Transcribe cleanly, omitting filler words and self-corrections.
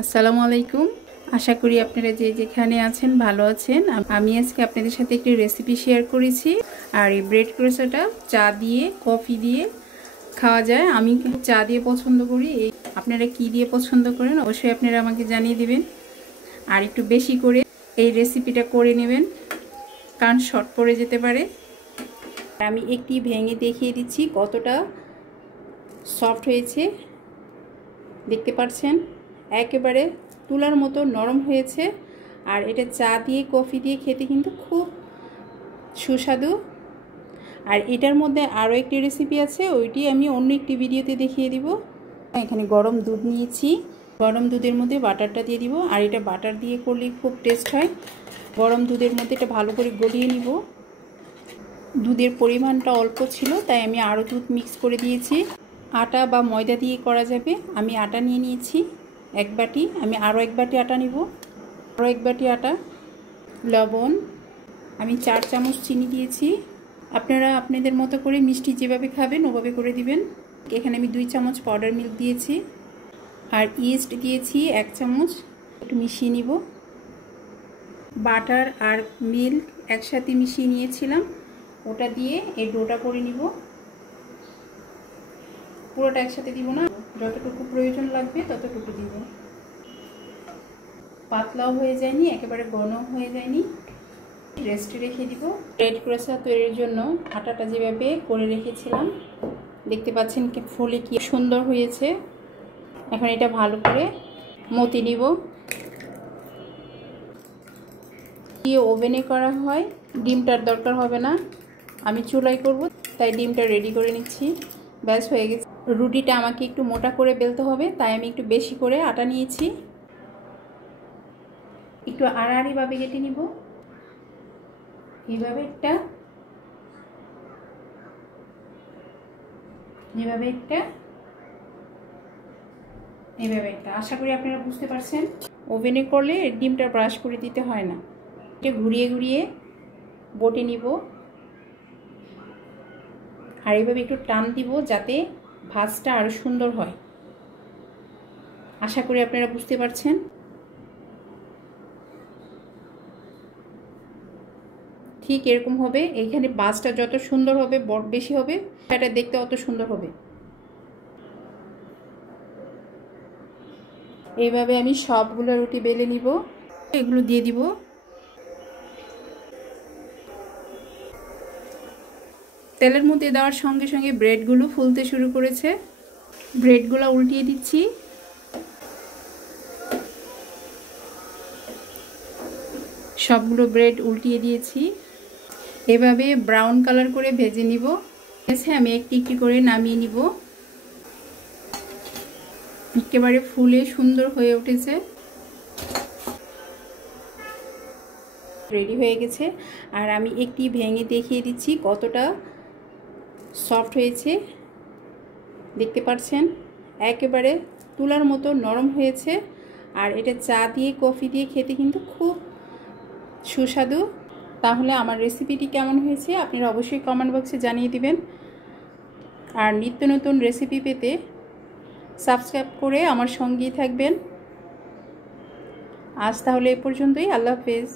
আসসালামু আলাইকুম। আশা করি আপনারা যে যেখানে আছেন ভালো আছেন। আমি আজকে আপনাদের সাথে একটি রেসিপি শেয়ার করেছি। আর এই ব্রেড ক্রোসাটা চা দিয়ে কফি দিয়ে খাওয়া যায়। আমি চা দিয়ে পছন্দ করি। আপনারা কি দিয়ে পছন্দ করেন অবশ্যই আপনারা আমাকে জানিয়ে দিবেন। আর একটু বেশি করে এই রেসিপিটা করে নেবেন, কারণ শর্ট পড়ে যেতে পারে। আমি একটি ভেঙে দেখিয়ে দিচ্ছি কতটা সফট হয়েছে। দেখতে পাচ্ছেন একেবারে তুলার মতো নরম হয়েছে। আর এটা চা দিয়ে কফি দিয়ে খেতে কিন্তু খুব সুস্বাদু। আর এটার মধ্যে আরও একটি রেসিপি আছে, ওইটি আমি অন্য একটি ভিডিওতে দেখিয়ে দিব। এখানে গরম দুধ নিয়েছি, গরম দুধের মধ্যে বাটারটা দিয়ে দিব। আর এটা বাটার দিয়ে করলে খুব টেস্ট হয়। গরম দুধের মধ্যে এটা ভালো করে গলিয়ে নিব। দুধের পরিমাণটা অল্প ছিল তাই আমি আরও দুধ মিক্স করে দিয়েছি। আটা বা ময়দা দিয়ে করা যাবে। আমি আটা নিয়ে নিয়েছি এক বাটি। আমি আরও এক বাটি আটা নিব। আরও এক বাটি আটা, লবণ, আমি 4 চামচ চিনি দিয়েছি। আপনারা আপনাদের মতো করে মিষ্টি যেভাবে খাবেন ওভাবে করে দিবেন। এখানে আমি 2 চামচ পাউডার মিল্ক দিয়েছি। আর ইস্ট দিয়েছি 1 চামচ। একটু মিশিয়ে নিব। বাটার আর মিল্ক একসাথে মিশিয়ে নিয়েছিলাম, ওটা দিয়ে এই ডোটা করে নিব। পুরোটা একসাথে দিব না, যতটুকু প্রয়োজন লাগবে ততটুকু দিব। পাতলাও হয়ে যায়নি, একেবারে ঘনও হয়ে যায়নি। রেস্টে রেখে দিব। ব্রেড ক্রোসা তৈরির জন্য আটাটা যেভাবে করে রেখেছিলাম দেখতে পাচ্ছেন কি ফুলে কি সুন্দর হয়েছে। এখন এটা ভালো করে মথে নিব। দিয়ে ওভেনে করা হয়, ডিমটার দরকার হবে না। আমি চুলায় করব তাই ডিমটা রেডি করে নিচ্ছি। ব্যাস হয়ে গেছে। রুটিটা আমাকে একটু মোটা করে বেলতে হবে, তাই আমি একটু বেশি করে আটা নিয়েছি। একটু আড়াআড়িভাবে কেটে নিব। এইভাবে একটা, এইভাবে একটা, এইভাবে একটা। আশা করি আপনারা বুঝতে পারছেন। ওভেনে করলে ডিমটা ব্রাশ করে দিতে হয় না। এটা ঘুরিয়ে ঘুরিয়ে বটে নিব। আর এইভাবে একটু টান দিব যাতে ভাঁজটা আরও সুন্দর হয়। আশা করি আপনারা বুঝতে পারছেন। ঠিক এরকম হবে। এইখানে ভাঁজটা যত সুন্দর হবে, বেশি হবে, এটা দেখতে অত সুন্দর হবে। এইভাবে আমি সবগুলো রুটি বেলে নিব। এগুলো দিয়ে দিব। তেলের মধ্যে দেওয়ার সঙ্গে সঙ্গে ব্রেডগুলো ফুলতে শুরু করেছে। ব্রেডগুলো উল্টিয়ে দিচ্ছি। সবগুলো ব্রেড উল্টিয়ে দিয়েছি। এভাবে ব্রাউন কালার করে ভেজে নিব। আমি একটি একটি করে নামিয়ে নিব। একেবারে ফুলে সুন্দর হয়ে উঠেছে। রেডি হয়ে গেছে। আর আমি একটি ভেঙে দেখিয়ে দিচ্ছি কতটা সফট হয়েছে। দেখতে পাচ্ছেন একেবারে তুলার মতো নরম হয়েছে। আর এটা চা দিয়ে কফি দিয়ে খেতে কিন্তু খুব সুস্বাদু। তাহলে আমার রেসিপিটি কেমন হয়েছে আপনারা অবশ্যই কমেন্ট বক্সে জানিয়ে দিবেন। আর নিত্য নতুন রেসিপি পেতে সাবস্ক্রাইব করে আমার সঙ্গেই থাকবেন। আজ তাহলে এ পর্যন্তই। আল্লাহ হাফেজ।